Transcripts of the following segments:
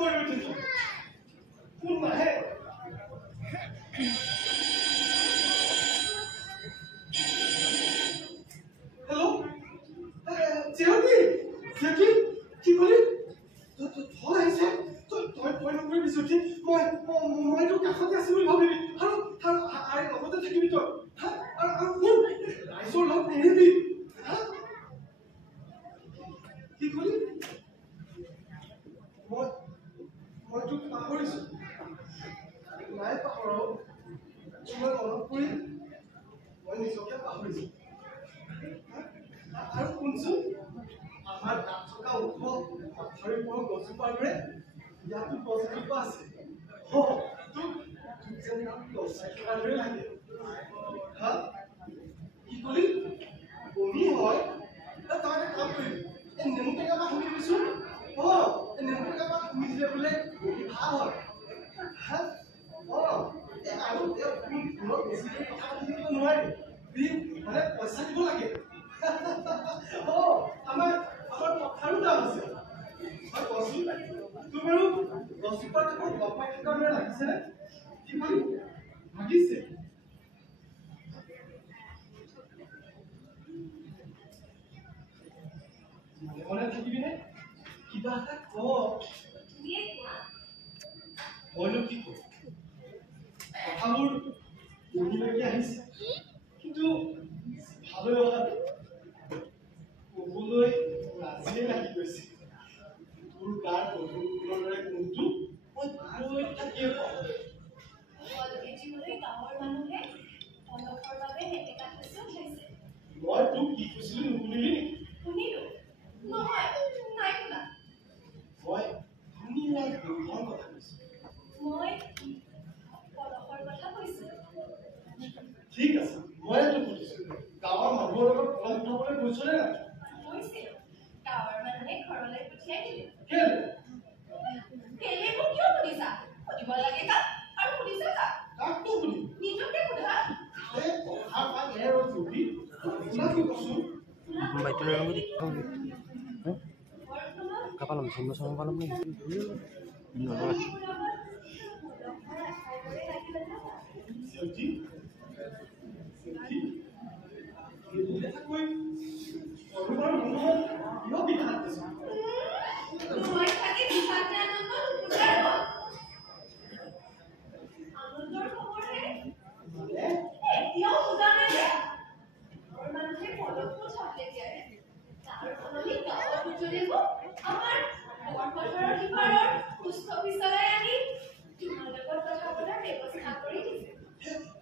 খবৰ লৈ থাকিব কোন নাহে হেল্ল' জিয়াতি জিয়াতি কি ক'লি তই আহিছে তই নকৰি বিচুতি মই তোৰ কাষতে আছো বুলি ভাবিবি আৰু লগতে থাকিবি তই আৰু কোন ৰাইজৰ লগ নেৰিবি কি ক'লি মই তোক পাহৰিছো নাই পাহৰ মই মনত পৰি মই নিজকে পাহৰিছো আৰু শুনছো আমাৰ তাত থকা ওখ পাথৰি পৰা গছজোপাৰ দৰে ইয়াতো গছজোপা আছে তোক যেন তাত গছাই থকাৰ দৰে লাগে হা কি ক'লি বমি হয় তই এটা কাম কৰিবি এই নেমু টেঙা পাত শুনি দিবিচোন নেমু টেঙা পাত শুনি দিলে বোলে বমি ভাল হয় হা আৰু ফোনত বেছি দেৰি কথা পাতি থাকিব নোৱাৰি মানে পইচা দিব লাগে আমাৰ পথাৰো দাম আছে হয় কচোন তোৰ বাৰু গছজোপাত আকৌ গপ পাই থকাৰ দৰে লাগিছেনে কি বুলি লাগিছে মনে মনে থাকিবিনে কিবা এটা ক মইনো কি কওঁ কথাবোৰ বহিলৈকে আহিছে কিন্তু ভালে অহা ক'বলৈ লাজিয়ে লাগি গৈছে তোৰ গাৰ গধুৰৰ দৰে কোনটো মই কৈ থাকিয়ে পাওঁ মই তোক কি কৈছিলো নুশুনিলি নেকি শুনিলো নহয় নাই শুনা মই ধুনীয়া দুখৰ কথা কৈছো মই পলসৰ কথা কৈছো ঠিক আছে মই তোক সুধিছো গাঁৱৰ মানুহৰ লগত কলম উঠাবলৈ গৈছনে নাই কৈছিলো গাঁৱৰ মানুহে ঘৰলৈ পঠিয়াই দিলে কেলে মোক কিয় সুধিছা সুধিব লাগে তাত আৰু সুধিছা তাত কাকটো সুধি নিজকে সোধা কথা পাত আৰু সুধি শুনাটো কচোন বাইটো নালাগে দেই কাপালাম চন্দ্ৰ চাম পালাম নে নলয় সেউজি কৈ সৰুবাৰ মনত কিয় বিধান দিছো মই থাকি বিধাতে আনন্দ নুপুজাৰ হ'ল আনন্দৰ খবৰহে এতিয়াও বুজা নাই যে ঘৰৰ মানুহে পলকো চাবলৈ দিয়ে তাৰ সলনি গাঁৱত উজলিব আমাৰ বৰপথাৰৰ সিপাৰৰ সুস্থ বিচৰাই আনি তোমাৰ লগত কথা পতাৰ ব্যৱস্থা কৰি দিছে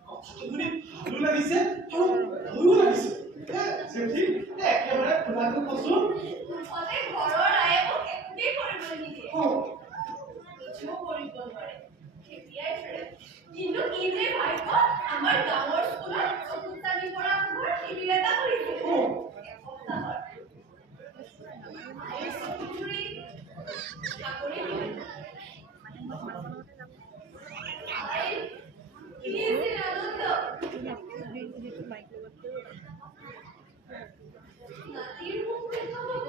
কথাটো শুনি ভালো লাগিছে আৰু ভয়ো লাগিছে একেবাৰে খোলাটো কচোন মুঠতে ঘৰৰ আয়ে মোক একোৱেই কৰিবলৈ নিদিয়ে কিছুও কৰিব নোৱাৰে খেতিয়াই ফেৰে কিন্তু কি যে ভাগ্য আমাৰ গাঁৱৰ স্কুলত চকুত টানি পৰা ঘৰ শিবিৰ এটা কৰিছে এসপ্তাহৰ আয়ে চকুৰি চাকৰি দিলে কি যে আনন্দ নাতিৰ মুখ দেখা পাব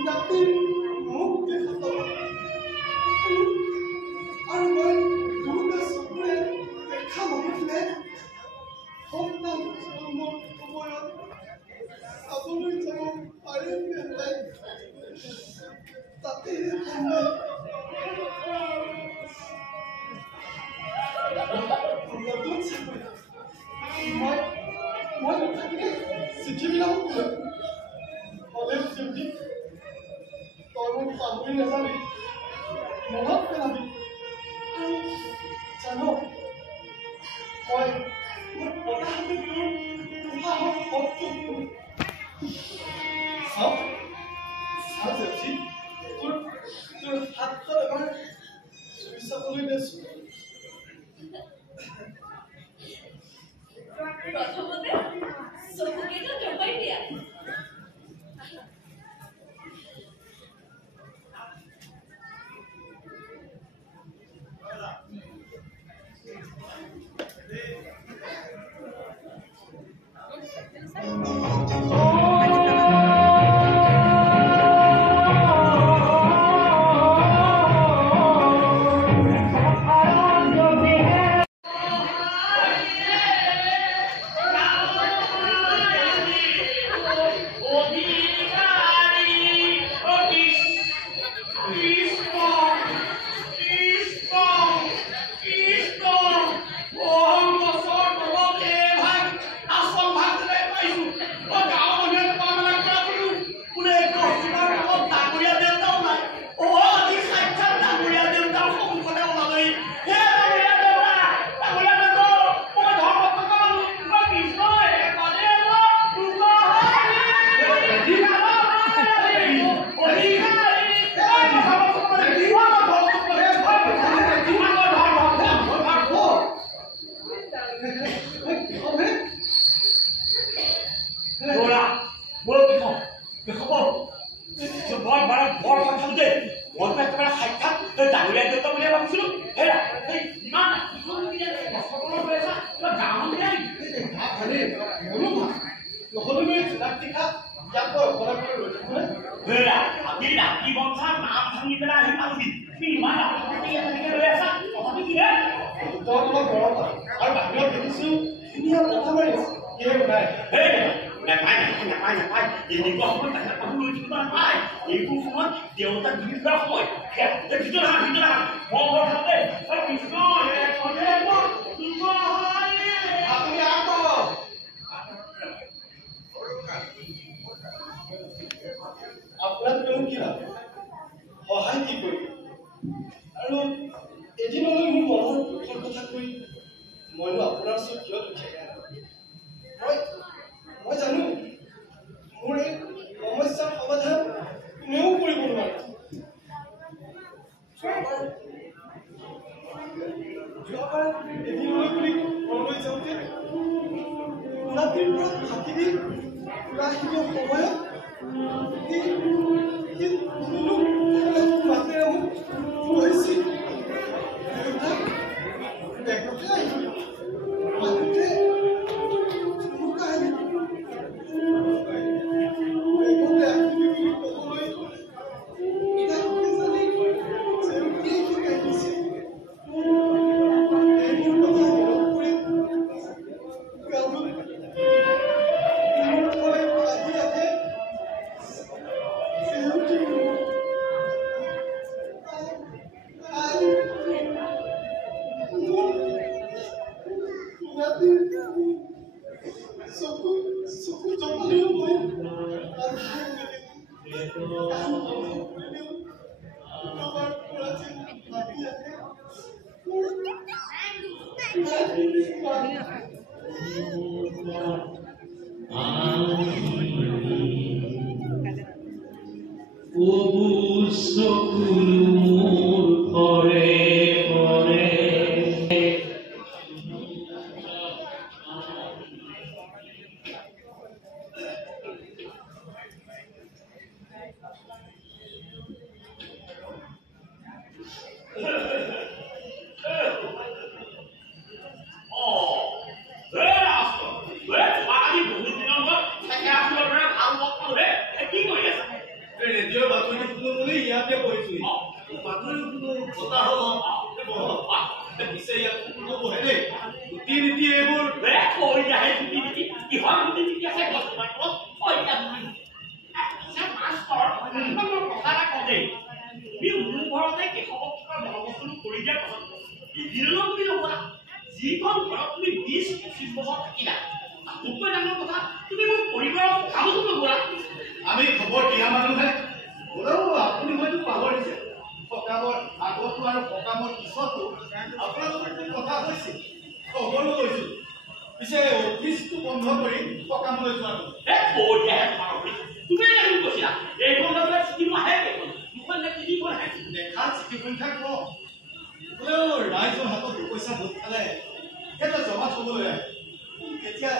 Nothing more difficult. প্ৰথমতে চকুকেইটা জপাই দিয়া Viu? দিনলৈ তুমি নকৰা যিখন ঘৰত তুমি 20-25 বছৰ থাকিলা তাতকৈ ডাঙৰ কথা তুমি মোৰ পৰিবাৰৰ কামতো নকৰা আমি খবৰ দিয়া মানুহে হ'লেও আপুনি হয়তো পাহৰিছে সকামৰ আগতো আৰু সকামৰ পিছতো আপোনালোকৰ কথা হৈছিল খবৰো লৈছিল পিছে অফিচটো বন্ধ কৰি সকামলৈ যোৱাটো তুমি জানো কৈছিলা এইখন চিঠি আহে দুখন তিনিখন আহে দেখাত চিঠি সংখ্যা কম হ'লেও ৰাইজৰ হাতত পইচা ভোট খালে সেইটো জমা থবলৈ আহে কেতিয়া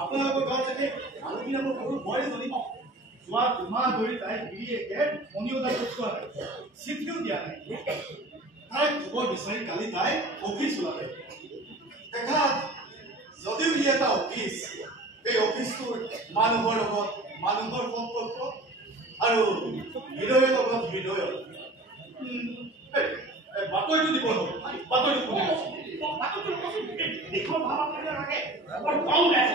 আপোনালোকৰ গাঁৱত চাগে আলুবিলাকৰ সৰু বোৱাৰীজনী যোৱা 2 মাহ ধৰি তাই গিৰিয়েকে মণিও তাই পঠোৱা নাই চিঠিও দিয়া নাই তাই খবৰ বিচাৰি কালি তাই অফিচ ওলালে দেখাত যদিও ই এটা অফিচ এই অফিচটোৰ মানুহৰ লগত মানুহৰ সম্পৰ্ক আৰু হৃদয়ৰ লগত হৃদয়ৰ বাতৰিটো দিব নহয় বাতৰিটো শুনি দেখুৱাব ভাল লাগে বৰ কম আছে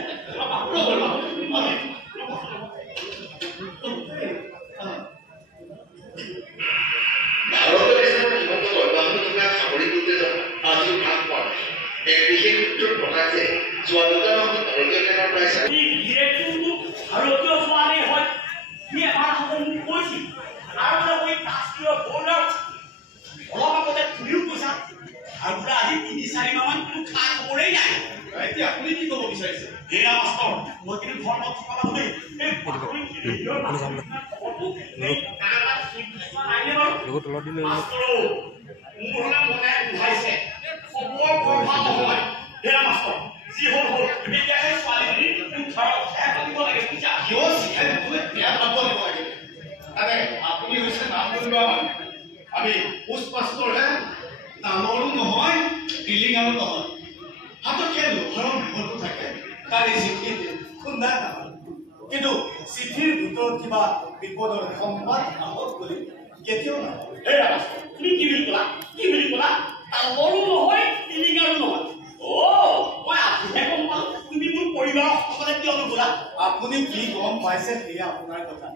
আপুনি কি ক'ব বিচাৰিছে মই কিন্তু ঘৰত থকা দেই আপুনি হৈছে নাম কৰিব আমি পুষ্পাস্তৰহে নামৰো নহয় টিলিঙাৰো নহয় হাতত লোহাৰৰ মেহলটো থাকে তাৰ এই চিঠিত খুন্দা নহয় কিন্তু চিঠিৰ ভিতৰত কিবা বিপদৰ সংবাদ আহত কৰি কেতিয়াও নহয় তুমি কি বুলি ক'লা তামৰো নহয় টিলিঙাৰো নহয় মই আপুহে গম পালো তুমি মোৰ পৰিবাৰৰ সকলে কিয় নকলা আপুনি কি গম পাইছে সেয়া আপোনাৰ কথা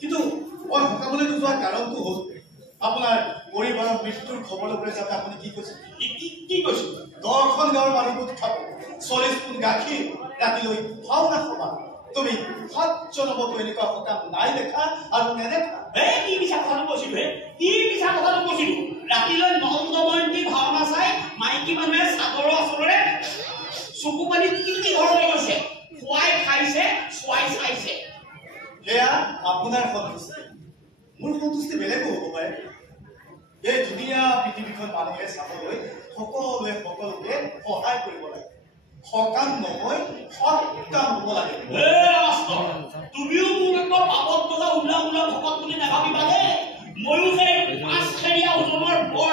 কিন্তু মই সকামলৈ যোৱা কাৰণটো হ'ল আপোনাৰ পৰিবাৰৰ মৃত্যুৰ খবৰ ল'বলৈ যাতে আপুনি কি কৈছে কি কৈছো 10খন গাঁৱৰ মানুহবোৰ খাব 40 পোন গাখীৰ ৰাতিলৈ ভাওনা সভা তুমি 7 জনবতো এনেকুৱা সকাম নাই দেখা আৰু নেদেখা কি মিছা কথাটো কৈছিলো ৰাতিলৈ নন্দময়ন্তী ভাওনা চাই মাইকী মানুহে চাদৰৰ ওচৰৰে চকু পানী কি ঘৰলৈ গৈছে খুৱাই খাইছে চুৱাই চাইছে সেয়া আপোনাৰ সন্তুষ্টি মোৰ সন্তুষ্টি বেলেগো হ'ব পাৰে এই ধুনীয়া পৃথিৱীখন মানুহে চাবলৈ সকলোৱে সকলোকে সহায় কৰিব লাগে সকাম নহয় সকাম হ'ব লাগে তুমিও মোক একদম পাপত বজা উল্লা ভকত বুলি নাভাবিবা দেই ময়ো যে 5 খেৰীয়া ওজনৰ বৰ